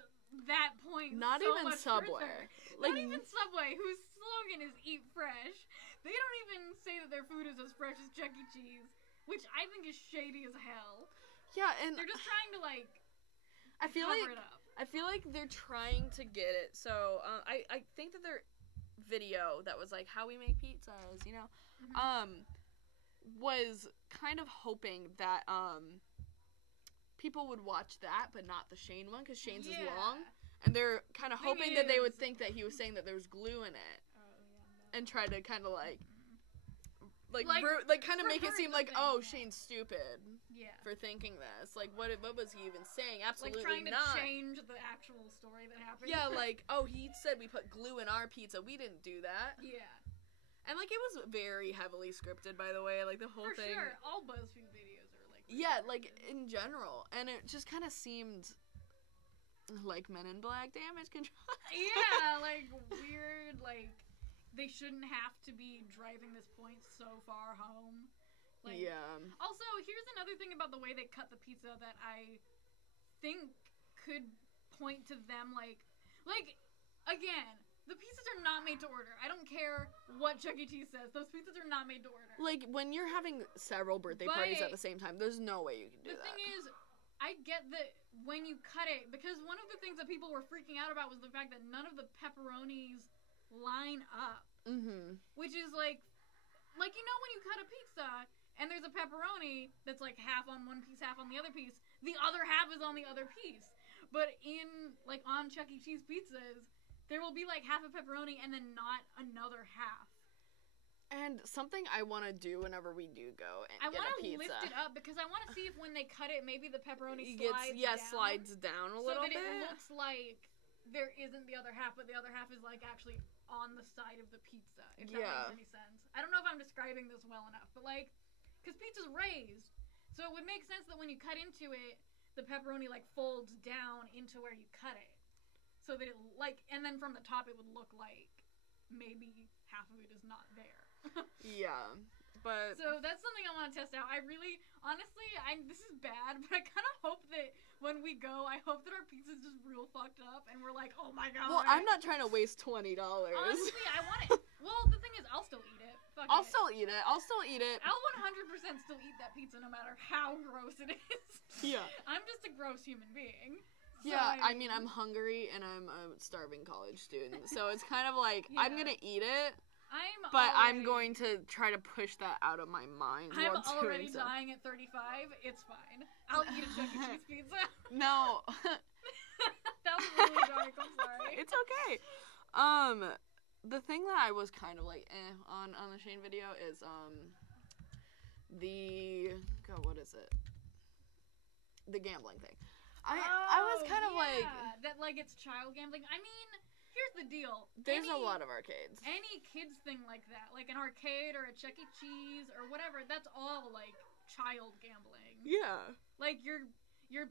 that point. Not so even much Subway. further. Like, Not even Subway, whose slogan is "Eat Fresh." They don't even say that their food is as fresh as Chuck E. Cheese, which I think is shady as hell. Yeah, and they're just trying to like I feel cover like it up. I feel like they're trying to get it. So I think that their video that was like how we make pizzas, you know, was kind of hoping that people would watch that, but not the Shane one, because Shane's is long, and they're kind of hoping that they would think that he was saying that there was glue in it, and try to kind of like kind of make it seem like, oh, Shane's stupid for thinking this. Like, what was he even saying? Absolutely like trying to not. change the actual story that happened. Yeah, like, oh, he said we put glue in our pizza. We didn't do that. Yeah. And, like, it was very heavily scripted, by the way. Like, the whole thing. For sure. All BuzzFeed videos are, like... Yeah, like, in general. And it just kind of seemed like Men in Black damage control. Yeah, like, weird, like, they shouldn't have to be driving this point so far home. Like, yeah. Also, here's another thing about the way they cut the pizza that I think could point to them, like, again... The pizzas are not made to order. I don't care what Chuck E. Cheese says. Those pizzas are not made to order. Like, when you're having several birthday parties at the same time, there's no way you can do that. The thing is, I get that when you cut it, because one of the things that people were freaking out about was the fact that none of the pepperonis line up. Mm-hmm. Which is like, you know when you cut a pizza, and there's a pepperoni that's like half on one piece, half on the other piece, the other half is on the other piece. But on Chuck E. Cheese pizzas, there will be, like, half a pepperoni and then not another half. And something I want to do whenever we do go and get a pizza. I want to lift it up because I want to see if when they cut it, maybe the pepperoni slides down a little bit. So that it looks like there isn't the other half, but the other half is, like, actually on the side of the pizza, if that makes any sense. I don't know if I'm describing this well enough, but, like, because pizza's raised, so it would make sense that when you cut into it, the pepperoni, like, folds down into where you cut it. So that it, like, and then from the top it would look like maybe half of it is not there. Yeah, but... So that's something I want to test out. I really, honestly, this is bad, but I kind of hope that when we go, I hope that our pizza's just real fucked up and we're like, oh my god. Well, I'm not trying to waste $20. Honestly, I want it. Well, the thing is, I'll still eat it. I'll still eat it. I'll 100% still eat that pizza no matter how gross it is. Yeah. I'm just a gross human being. Yeah, I mean, I'm hungry and I'm a starving college student, so it's kind of like, I'm gonna eat it, I'm going to try to push that out of my mind. I'm already dying at 35, it's fine. I'll eat a Chuck E. Cheese pizza. No. That was really dark, I'm sorry. It's okay. The thing that I was kind of like, on the Shane video is, what is it? The gambling thing. I was kind of like... that, like, it's child gambling. I mean, here's the deal. There's a lot of arcades. Any kids thing like that, like an arcade or a Chuck E. Cheese or whatever, that's all, like, child gambling. Yeah. Like, you're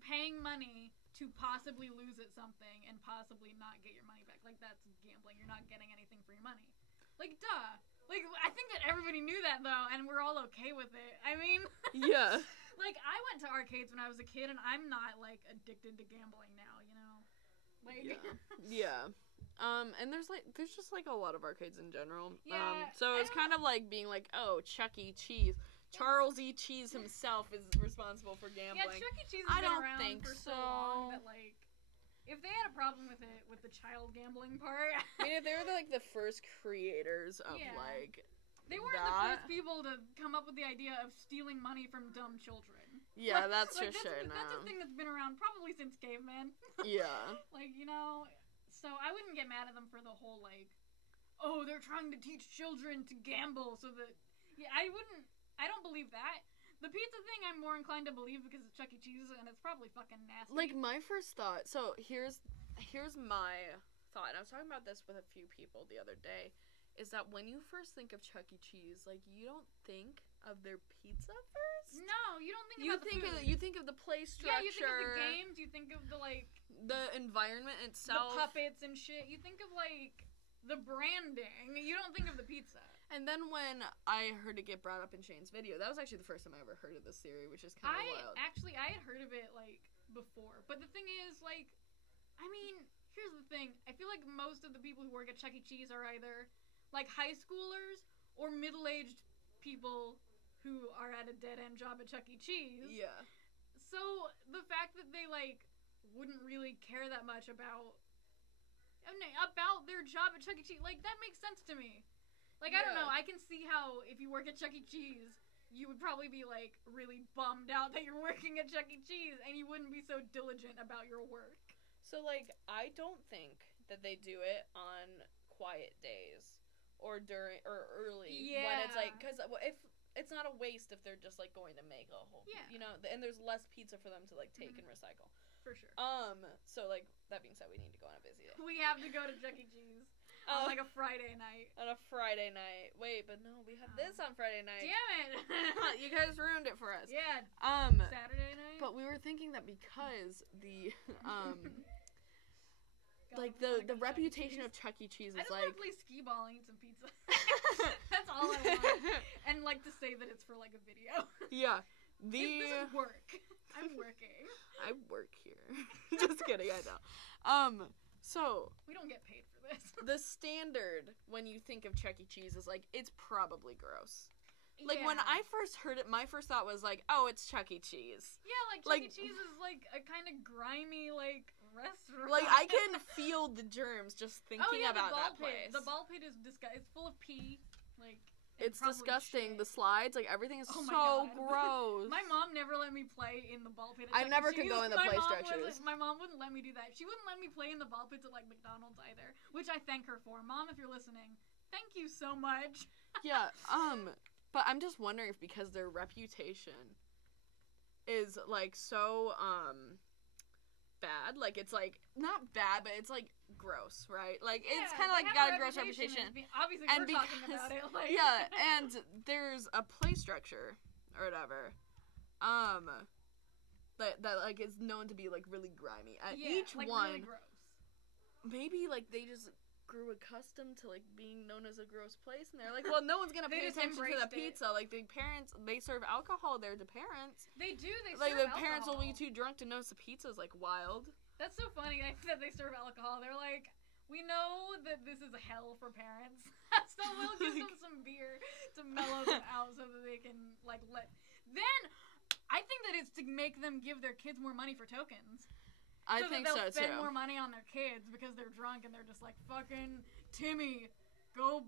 paying money to possibly lose at something and possibly not get your money back. Like, that's gambling. You're not getting anything for your money. Like, duh. Like, I think that everybody knew that, though, and we're all okay with it. I mean... Yeah. Like, I went to arcades when I was a kid, and I'm not, like, addicted to gambling now, you know? Like... Yeah. And there's just, like, a lot of arcades in general. Yeah. So it's kind of like being like, oh, Chuck E. Cheese. Charles E. Cheese himself is responsible for gambling. Yeah, Chuck E. Cheese has been around for so long that, like... If they had a problem with it, with the child gambling part... I mean, if they were, like, the first creators of, like... They weren't the first people to come up with the idea of stealing money from dumb children. Yeah, like, that's for sure. That's a thing that's been around probably since caveman. Yeah. Like, you know, so I wouldn't get mad at them for the whole, like, oh, they're trying to teach children to gamble so that... Yeah, I don't believe that. The pizza thing I'm more inclined to believe because it's Chuck E. Cheese and it's probably fucking nasty. Like, my first thought... So, here's my thought. And I was talking about this with a few people the other day. Is that when you first think of Chuck E. Cheese, like, you don't think of their pizza first? No, you don't think about the food. You think of the play structure. Yeah, you think of the games, you think of the, like... The environment itself. The puppets and shit. You think of, like... the branding. You don't think of the pizza. And then when I heard it get brought up in Shane's video, that was actually the first time I ever heard of this theory, which is kind of wild. I had heard of it, like, before. But the thing is, like, I mean, here's the thing. I feel like most of the people who work at Chuck E. Cheese are either, like, high schoolers or middle-aged people who are at a dead-end job at Chuck E. Cheese. Yeah. So, the fact that they, like, wouldn't really care that much about their job at Chuck E. Cheese, like, that makes sense to me. Like, I don't know, I can see how if you work at Chuck E. Cheese, you would probably be, like, really bummed out that you're working at Chuck E. Cheese, and you wouldn't be so diligent about your work. So, like, I don't think that they do it on quiet days or early. Yeah. When it's, like, because if it's not a waste if they're just, like, going to make a whole, you know, and there's less pizza for them to, like, take and recycle. For sure. So, like, that being said, we need to go on a busy day. We have to go to Chuck E. Cheese. On, like, a Friday night. On a Friday night. Wait, but no, we have this on Friday night. Damn it! You guys ruined it for us. Yeah. Saturday night? But we were thinking that because the, like, the reputation of Chuck E. Cheese is, like... I just want to play skee-ball and eat some pizza. That's all I want. And, like, to say that it's for, like, a video. Yeah. This is work. I'm working. I work here. Just kidding, I know. So... We don't get paid for this. The standard when you think of Chuck E. Cheese is, like, it's probably gross. Like, when I first heard it, my first thought was, like, oh, it's Chuck E. Cheese. Yeah, like, Chuck E. Cheese is, like, a kind of grimy, like, restaurant. Like, I can feel the germs just thinking about that place. The ball pit is disgusting. It's full of pee. Like... It's disgusting. Shit. The slides, like, everything is so gross. My mom never let me play in the ball pit at I never could go in the play structures. My mom wouldn't let me do that. She wouldn't let me play in the ball pits at, like, McDonald's either, which I thank her for. Mom, if you're listening, thank you so much. Yeah, but I'm just wondering if because their reputation is, like, so, bad, like, it's, like, not bad, but it's, like, gross, right? Like, it's kind of, like, got a gross reputation. Obviously, we're talking about it. Like. Yeah, and there's a play structure, or whatever, that, like, is known to be, like, really grimy. At each like, one, really gross. Maybe, like, they just grew accustomed to, like, being known as a gross place, and they're like, well, no one's gonna pay attention to the pizza. Like, the parents, they serve alcohol there to parents. They do, like, serve the alcohol. parents will be too drunk to notice the pizza's, like, wild. That's so funny that they serve alcohol. They're like, we know that this is hell for parents, so we'll give them some beer to mellow them out so that they can, like, Then, I think that it's to make them give their kids more money for tokens. I think so, too. They'll spend more money on their kids because they're drunk and they're just like, fucking Timmy, go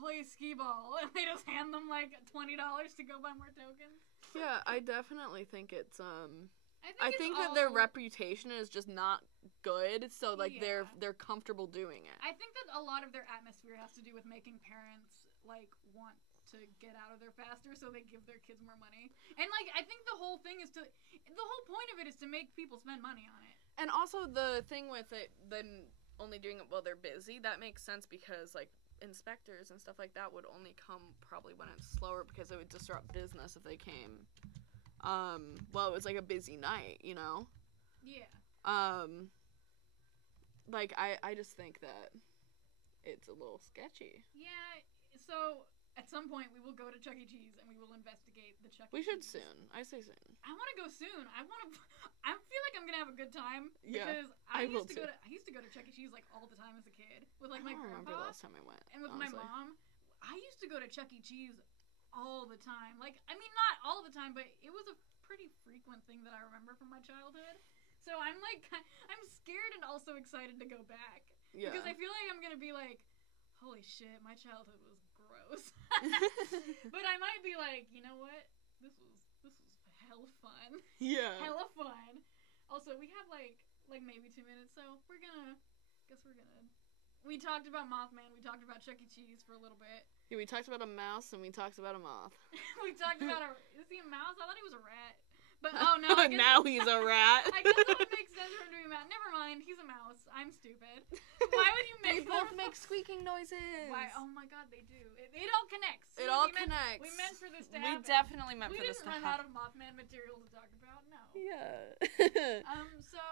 play skee-ball. And they just hand them, like, $20 to go buy more tokens. Yeah, I definitely think it's, I think that their reputation is just not good, so, like, they're comfortable doing it. I think that a lot of their atmosphere has to do with making parents, like, want to get out of there faster, so they give their kids more money. And, like, I think the whole point of it is to make people spend money on it. And also the thing with it, then only doing it while they're busy, that makes sense because, like, inspectors and stuff like that would only come probably when it's slower because it would disrupt business if they came, well, it was, like, a busy night, you know? Yeah. Like, I just think that it's a little sketchy. Yeah, so... At some point, we will go to Chuck E. Cheese and we will investigate the Chuck E. Cheese. We should soon. I say soon. I want to go soon. I feel like I'm gonna have a good time. Yeah, because I used to go to Chuck E. Cheese, like, all the time as a kid with, like, my grandpa. I remember the last time I went. And with my mom. I used to go to Chuck E. Cheese all the time. Like, I mean, not all the time, but it was a pretty frequent thing that I remember from my childhood. So I'm scared and also excited to go back. Yeah. Because I feel like I'm gonna be like, holy shit, my childhood was gross. But I might be like, you know what? This was hella fun. Yeah. Hella fun. Also, we have like maybe 2 minutes, so we talked about Mothman, we talked about Chuck E. Cheese for a little bit. Yeah, we talked about a mouse and we talked about a moth. We talked about is he a mouse? I thought he was a rat. But oh no, now he's a rat. I guess that would make sense for him to be a mouse. Never mind, he's a mouse. I'm stupid. Why would you make They both make squeaking noises. Why? Oh my god, they do. It all connects. It all connects. We meant for this to happen. We definitely meant for this to happen. We didn't run out of Mothman material to talk about. No. Yeah. So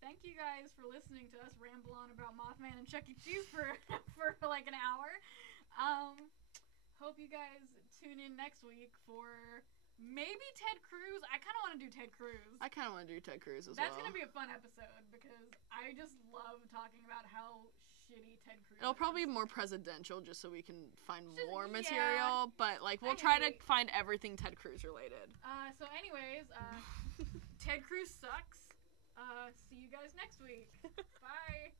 thank you guys for listening to us ramble on about Mothman and Chuck E. Cheese for for like an hour. Hope you guys tune in next week for maybe Ted Cruz. I kind of want to do Ted Cruz. I kind of want to do Ted Cruz as well. That's going to be a fun episode because I just love talking about how shitty Ted Cruz It'll is. probably be more presidential just so we can find more material, but like we'll try to find everything Ted Cruz related. So anyways, Ted Cruz sucks. See you guys next week. Bye.